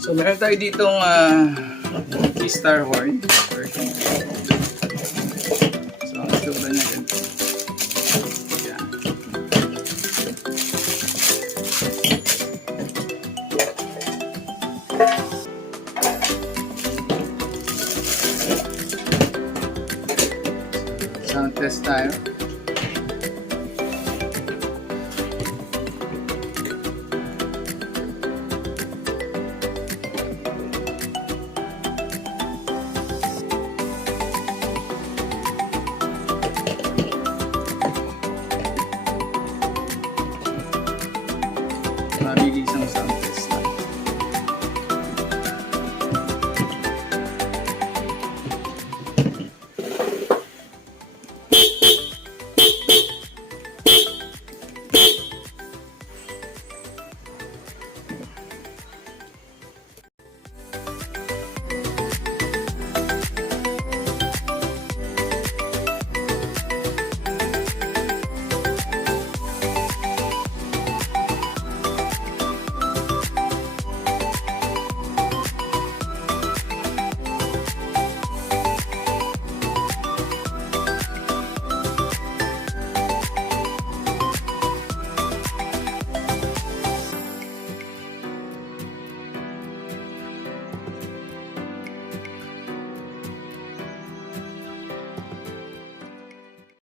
So meron tayo ditong Gstar horn version 3. So ang itsura niya ganito. Yan. Sound test tayo. Mabilis ang sound.